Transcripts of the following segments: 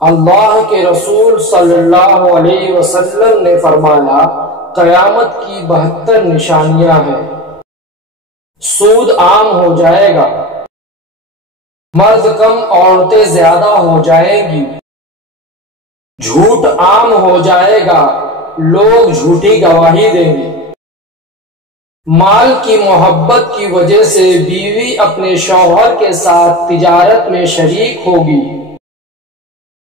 اللہ کے رسول صلی اللہ علیہ وسلم نے فرمایا قیامت کی 72 نشانیاں ہیں۔ سود عام ہو جائے گا، مرد کم عورتیں زیادہ ہو جائیں گی، جھوٹ عام ہو جائے گا، لوگ جھوٹی گواہی دیں گے، مال کی محبت کی وجہ سے بیوی اپنے شوہر کے ساتھ تجارت میں شریک ہوگی،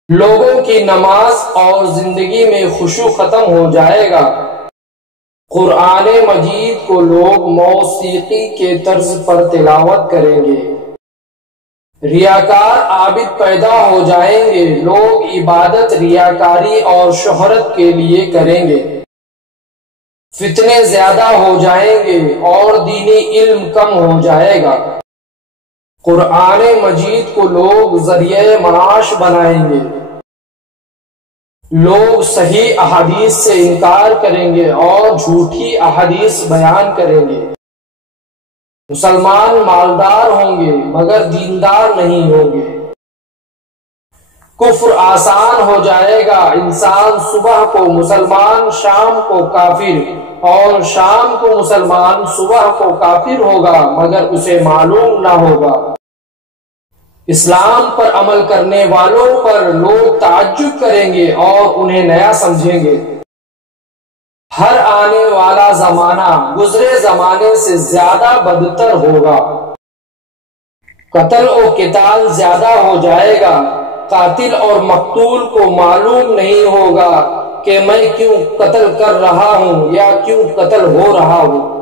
لوگوں کی نماز اور زندگی میں خشوع ختم ہو جائے گا، قرآن مجید کو لوگ موسیقی کے طرز پر تلاوت کریں گے، ریاکار عابد پیدا ہو جائیں گے، لوگ عبادت ریاکاری اور شہرت کے لیے کریں گے، فتنے زیادہ ہو جائیں گے اور دینی علم کم ہو جائے گا، قرآن مجید کو لوگ ذریعہ معاش بنائیں گے، لوگ صحیح احادیث سے انکار کریں گے اور جھوٹی احادیث بیان کریں گے، مسلمان مالدار ہوں گے مگر دیندار نہیں ہوں گے، کفر آسان ہو جائے گا، انسان صبح کو مسلمان شام کو کافر اور شام کو مسلمان صبح کو کافر ہوگا مگر اسے معلوم نہ ہوگا، اسلام پر عمل کرنے والوں پر لوگ تعجب کریں گے اور انہیں نیا سمجھیں گے، ہر آنے والا زمانہ گزرے زمانے سے زیادہ بدتر ہوگا، قتل و قتال زیادہ ہو جائے گا، قاتل اور مقتول کو معلوم نہیں ہوگا کہ میں کیوں قتل کر رہا ہوں یا کیوں قتل ہو رہا ہوں،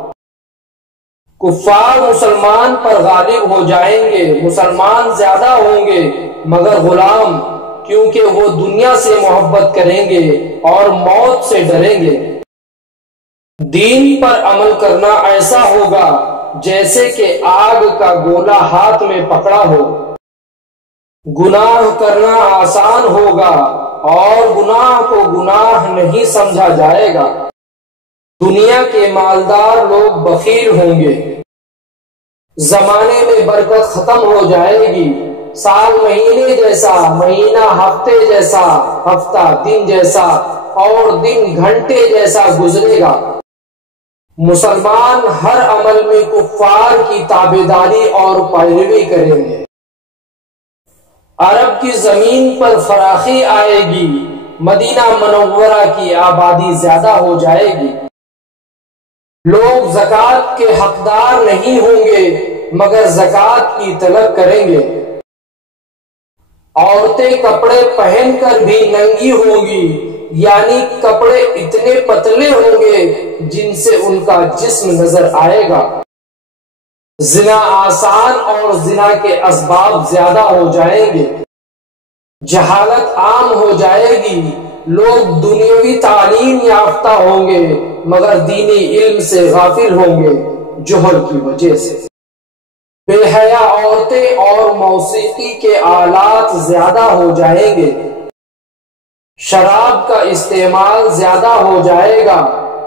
کفار مسلمان پر غالب ہو جائیں گے، مسلمان زیادہ ہوں گے مگر غلام، کیونکہ وہ دنیا سے محبت کریں گے اور موت سے ڈریں گے، دین پر عمل کرنا ایسا ہوگا جیسے کہ آگ کا گولا ہاتھ میں پکڑا ہو، گناہ کرنا آسان ہوگا اور گناہ کو گناہ نہیں سمجھا جائے گا، دنیا کے مالدار لوگ بخیل ہوں گے، زمانے میں برکت ختم ہو جائے گی، سال مہینے جیسا، مہینہ ہفتے جیسا، ہفتہ دن جیسا اور دن گھنٹے جیسا گزرے گا، مسلمان ہر عمل میں کفار کی تابعداری اور پیروی کریں گے، عرب کی زمین پر فراخی آئے گی، مدینہ منورہ کی آبادی زیادہ ہو جائے گی، لوگ زکوٰۃ کے حقدار نہیں ہوں گے مگر زکوٰۃ کی طلب کریں گے، عورتیں کپڑے پہن کر بھی ننگی ہوں گی، یعنی کپڑے اتنے پتلے ہوں گے جن سے ان کا جسم نظر آئے گا، زنا آسان اور زنا کے اسباب زیادہ ہو جائیں گے، جہالت عام ہو جائے گی، لوگ دنیاوی تعلیم یافتہ ہوں گے مگر دینی علم سے غافل ہوں گے جہل کی وجہ سے، بے حیا عورتیں اور موسیقی کے آلات زیادہ ہو جائیں گے، شراب کا استعمال زیادہ ہو جائے گا،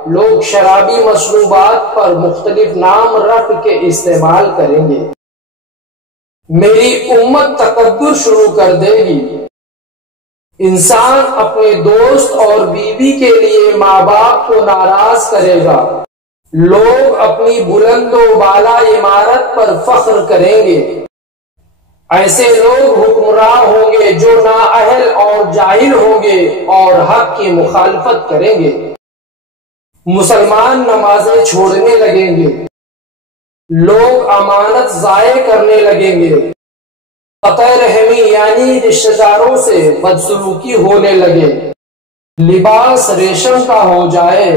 لوگ شرابی مشروبات پر مختلف نام رکھ کے استعمال کریں گے، میری امت تکبر شروع کر دے گی، انسان اپنے دوست اور بیوی کے لیے ماں باپ کو ناراض کرے گا، لوگ اپنی بلند و بالا عمارت پر فخر کریں گے، ایسے لوگ حکمراں ہوں گے جو نااہل اور جاہل ہوں گے اور حق کی مخالفت کریں گے، مسلمان نمازیں چھوڑنے لگیں گے، لوگ امانت ضائع کرنے لگیں گے، قطع رحمی یعنی رشتہ داروں سے بدسلوکی ہونے لگے، لباس ریشم کا ہو جائے،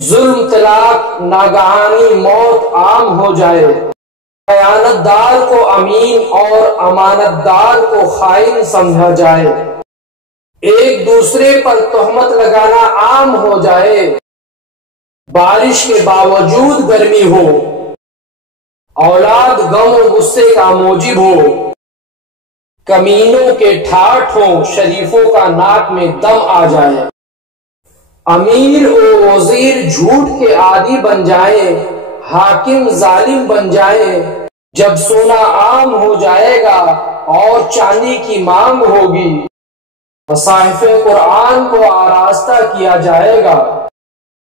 ظلم طلاق ناگہانی موت عام ہو جائے، خیانت دار کو امین اور امانت دار کو خائن سمجھا جائے، ایک دوسرے پر تہمت لگانا عام ہو جائے، بارش کے باوجود گرمی ہو، اولاد غم و غصے کا موجب ہو، کمینوں کے ٹھاٹھ ہوں، شریفوں کا ناک میں دم آ جائے، امیر و وزیر جھوٹ کے عادی بن جائیں، حاکم ظالم بن جائیں، جب سونا عام ہو جائے گا اور چاندی کی مانگ ہوگی، مصاحف قرآن کو آراستہ کیا جائے گا،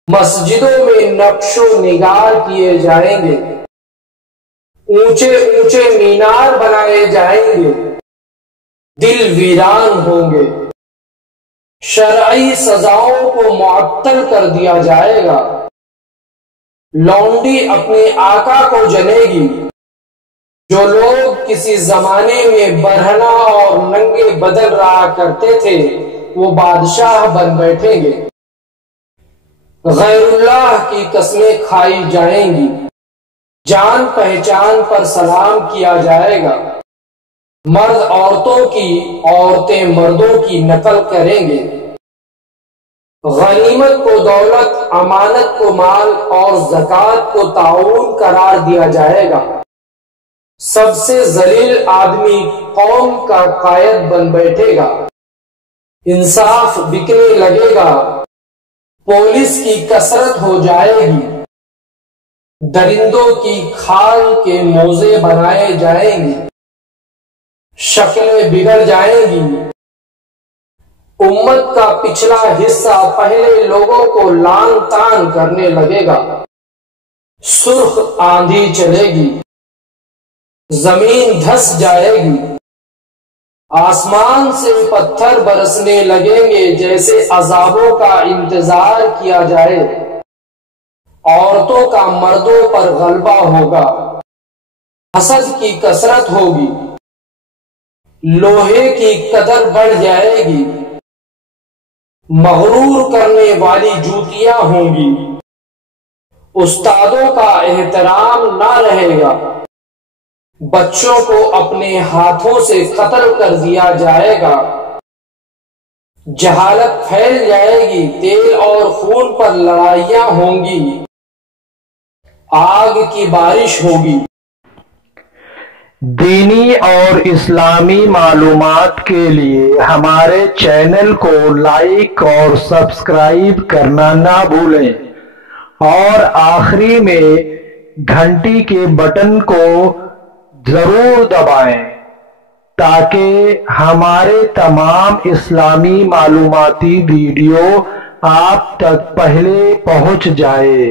مسجدوں میں نقش و نگار کیے جائیں گے، اونچے اونچے مینار بنائے جائیں گے، دل ویران ہوں گے، شرعی سزاؤں کو معطل کر دیا جائے گا، لونڈی اپنے آقا کو جنے گی، جو لوگ کسی زمانے میں برہنہ اور ننگے بدن رہا کرتے تھے وہ بادشاہ بن بیٹھیں گے، غیر اللہ کی قسمیں کھائی جائیں گی، جان پہچان پر سلام کیا جائے گا، مرد عورتوں کی، عورتیں مردوں کی نقل کریں گے، غنیمت کو دولت، امانت کو مال اور زکوٰۃ کو تعاون قرار دیا جائے گا، سب سے ذلیل آدمی قوم کا قائد بن بیٹھے گا، انصاف بکنے لگے گا، پولیس کی کثرت ہو جائے گی، درندوں کی کھال کے موزے بنائے جائیں گے، شکلیں بگڑ جائیں گی، امت کا پچھلا حصہ پہلے لوگوں کو لان تان کرنے لگے گا، سرخ آندھی چلے گی، زمین دھس جائے گی، آسمان سے پتھر برسنے لگیں گے جیسے عذابوں کا انتظار کیا جائے، عورتوں کا مردوں پر غلبہ ہوگا، حسد کی کثرت ہوگی، لوہے کی قدر بڑھ جائے گی، مغرور کرنے والی جوتیاں ہوں گی، استادوں کا احترام نہ رہے گا، بچوں کو اپنے ہاتھوں سے قتل کر دیا جائے گا، جہالت پھیل جائے گی، تیل اور خون پر لڑائیاں ہوں گی، آگ کی بارش ہوگی۔ دینی اور اسلامی معلومات کے لیے ہمارے چینل کو لائک اور سبسکرائب کرنا نہ بھولیں، اور آخری میں گھنٹی کے بٹن کو ضرور دبائیں تاکہ ہمارے تمام اسلامی معلوماتی ویڈیو آپ تک پہلے پہنچ جائے۔